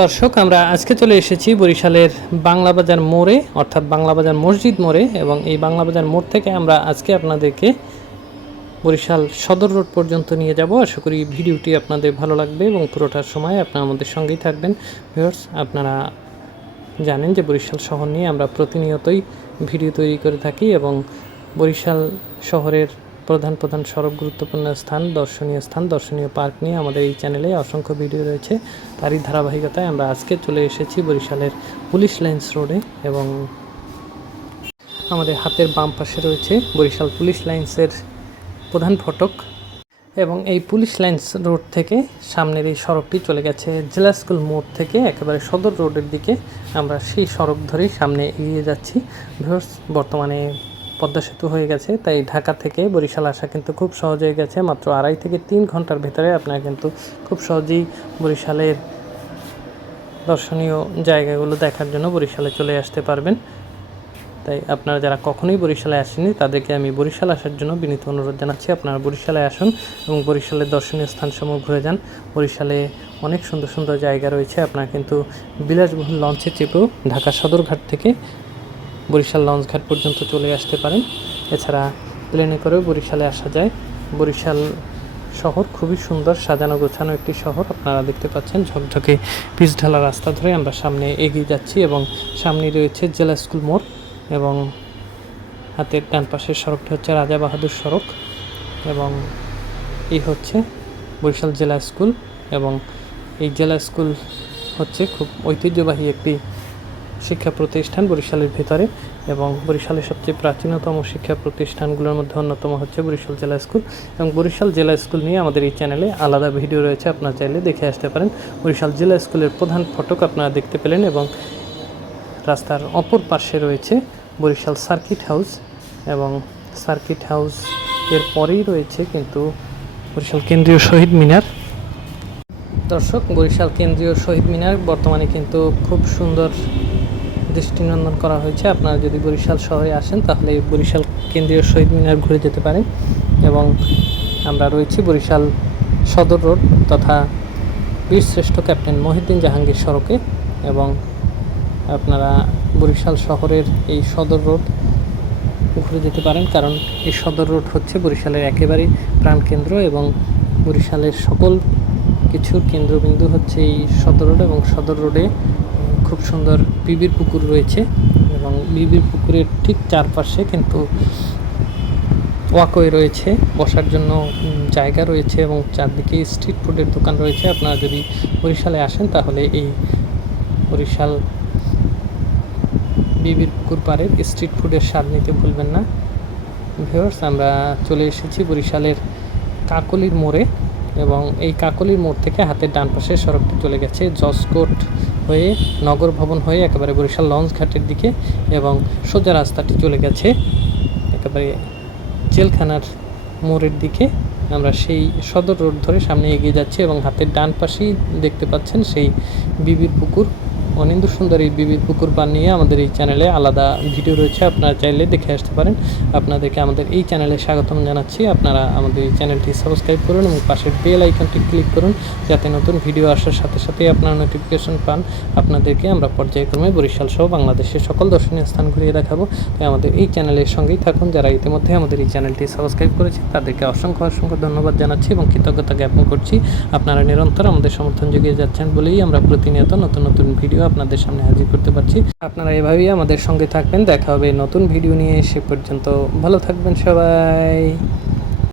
দর্শক, আমরা আজকে চলে এসেছি বরিশালের বাংলা বাজার মোড়ে, অর্থাৎ বাংলা বাজার মসজিদ মোড়ে, এবং এই বাংলা বাজার মোড় থেকে আমরা আজকে আপনাদেরকে বরিশাল সদর রোড পর্যন্ত নিয়ে যাব। আশা করি ভিডিওটি আপনাদের ভালো লাগবে এবং পুরোটার সময় আপনারা আমাদের সঙ্গেই থাকবেন। ভিউয়ার্স, আপনারা জানেন যে বরিশাল শহর নিয়ে আমরা প্রতিনিয়তই ভিডিও তৈরি করে থাকি এবং বরিশাল শহরের প্রধান প্রধান সড়ক গুরুত্বপূর্ণ স্থান, দর্শনীয় স্থান, দর্শনীয় পার্ক নিয়ে আমাদের এই চ্যানেলে অসংখ্য ভিডিও রয়েছে। তারই ধারাবাহিকতায় আমরা আজকে চলে এসেছি বরিশালের পুলিশ লাইন্স রোডে এবং আমাদের হাতের বাম পাশে রয়েছে বরিশাল পুলিশ লাইন্সের প্রধান ফটক এবং এই পুলিশ লাইন্স রোড থেকে সামনের এই সড়কটি চলে গেছে জেলা স্কুল মোড় থেকে একেবারে সদর রোডের দিকে। আমরা সেই সড়ক ধরেই সামনে এগিয়ে যাচ্ছি। বর্তমানে পদ্মা সেতু হয়ে গেছে, তাই ঢাকা থেকে বরিশাল আসা কিন্তু খুব সহজ হয়ে গেছে। মাত্র আড়াই থেকে তিন ঘণ্টার ভেতরে আপনারা কিন্তু খুব সহজেই বরিশালের দর্শনীয় জায়গাগুলো দেখার জন্য বরিশালে চলে আসতে পারবেন। তাই আপনারা যারা কখনোই বরিশালে আসেনি তাদেরকে আমি বরিশাল আসার জন্য বিনীত অনুরোধ জানাচ্ছি। আপনারা বরিশালে আসুন এবং বরিশালের দর্শনীয় স্থানসমূহ ঘুরে যান। বরিশালে অনেক সুন্দর সুন্দর জায়গা রয়েছে। আপনারা কিন্তু বিলাসবহুল লঞ্চে চেপেও ঢাকা সদরঘাট থেকে বরিশাল লঞ্চ ঘাট পর্যন্ত চলে আসতে পারেন। এছাড়া প্লেনে করেও বরিশালে আসা যায়। বরিশাল শহর খুবই সুন্দর, সাজানো গোছানো একটি শহর। আপনারা দেখতে পাচ্ছেন ঝকঝকে পিচ ঢালা রাস্তা ধরে আমরা সামনে এগিয়ে যাচ্ছি এবং সামনে রয়েছে জেলা স্কুল মোড় এবং হাতের ডান পাশের সড়কটি হচ্ছে রাজা বাহাদুর সড়ক এবং এই হচ্ছে বরিশাল জেলা স্কুল এবং এই জেলা স্কুল হচ্ছে খুব ঐতিহ্যবাহী একটি শিক্ষা প্রতিষ্ঠান বরিশালের ভিতরে এবং বরিশালের সবচেয়ে প্রাচীনতম শিক্ষা প্রতিষ্ঠানগুলোর মধ্যে অন্যতম হচ্ছে বরিশাল জেলা স্কুল এবং বরিশাল জেলা স্কুল নিয়ে আমাদের এই চ্যানেলে আলাদা ভিডিও রয়েছে, আপনারা চাইলে দেখে আসতে পারেন। বরিশাল জেলা স্কুলের প্রধান ফটক আপনারা দেখতে পেলেন এবং রাস্তার অপর পাশে রয়েছে বরিশাল সার্কিট হাউস এবং সার্কিট হাউস এর পরেই রয়েছে কিন্তু বরিশাল কেন্দ্রীয় শহীদ মিনার। দর্শক, বরিশাল কেন্দ্রীয় শহীদ মিনার বর্তমানে কিন্তু খুব সুন্দর দৃষ্টিনন্দন করা হয়েছে। আপনারা যদি বরিশাল শহরে আসেন, তাহলে বরিশাল কেন্দ্রীয় শহীদ মিনার ঘুরে যেতে পারেন এবং আমরা রয়েছি বরিশাল সদর রোড তথা বীরশ্রেষ্ঠ ক্যাপ্টেন মহিউদ্দিন জাহাঙ্গীর সড়কে এবং আপনারা বরিশাল শহরের এই সদর রোড ঘুরে যেতে পারেন কারণ এই সদর রোড হচ্ছে বরিশালের একেবারেই প্রাণকেন্দ্র এবং বরিশালের সকল কিছুর কেন্দ্রবিন্দু হচ্ছে এই সদর রোড এবং সদর রোডে খুব সুন্দর বিবির পুকুর রয়েছে এবং বিবির পুকুরের ঠিক চারপাশে কিন্তু ওয়াকওয়ে রয়েছে, বসার জন্য জায়গা রয়েছে এবং চারদিকে স্ট্রিট ফুডের দোকান রয়েছে। আপনারা যদি বরিশালে আসেন তাহলে এই বরিশাল বিবির পুকুর পাড়ের স্ট্রিট ফুডের স্বাদ নিতে ভুলবেন না। ভিউয়ার্স, আমরা চলে এসেছি বরিশালের কাকলির মোড়ে এবং এই কাকলির মোড় থেকে হাতের ডান পাশের সড়কটি চলে গেছে জসকোট হয়ে, নগর ভবন হয়ে একেবারে বরিশাল লঞ্চ ঘাটের দিকে এবং সোজা রাস্তাটি চলে গেছে। একেবারে জেলখানার মোড়ের দিকে। আমরা সেই সদর রোড ধরে সামনে এগিয়ে যাচ্ছি এবং হাতের ডান পাশেই দেখতে পাচ্ছেন সেই বিবির পুকুর। অনিন্দ সুন্দর বিবির পুকুর নিয়ে আমাদের এই চ্যানেলে আলাদা ভিডিও রয়েছে। আপনারা চাইলে দেখে আসতে পারেন। আপনাদেরকে আমাদের এই চ্যানেলে স্বাগতম জানাচ্ছি। আপনারা আমাদের এই চ্যানেলটি সাবস্ক্রাইব করুন এবং পাশের বেল আইকনটি ক্লিক করুন যাতে নতুন ভিডিও আসার সাথে সাথেই আপনারা নোটিফিকেশন পান। আপনাদেরকে আমরা পর্যায়ক্রমে বরিশাল সহ বাংলাদেশের সকল দর্শনীয় স্থান ঘুরিয়ে দেখাবো। তাই আমাদের এই চ্যানেলের সঙ্গেই থাকুন। যারা ইতিমধ্যে আমাদের এই চ্যানেলটি সাবস্ক্রাইব করেছে, তাদেরকে অসংখ্য অসংখ্য ধন্যবাদ জানাচ্ছি এবং কৃতজ্ঞতা জ্ঞাপন করছি। আপনারা নিরন্তর আমাদের সমর্থন জুগিয়ে যাচ্ছেন বলেই আমরা প্রতিনিয়ত নতুন নতুন ভিডিও আপনাদের সামনে হাজির করতে পারছি। আপনারা এভাবেই আমাদের সঙ্গে থাকবেন। দেখা হবে নতুন ভিডিও নিয়ে। সে পর্যন্ত ভালো থাকবেন সবাই।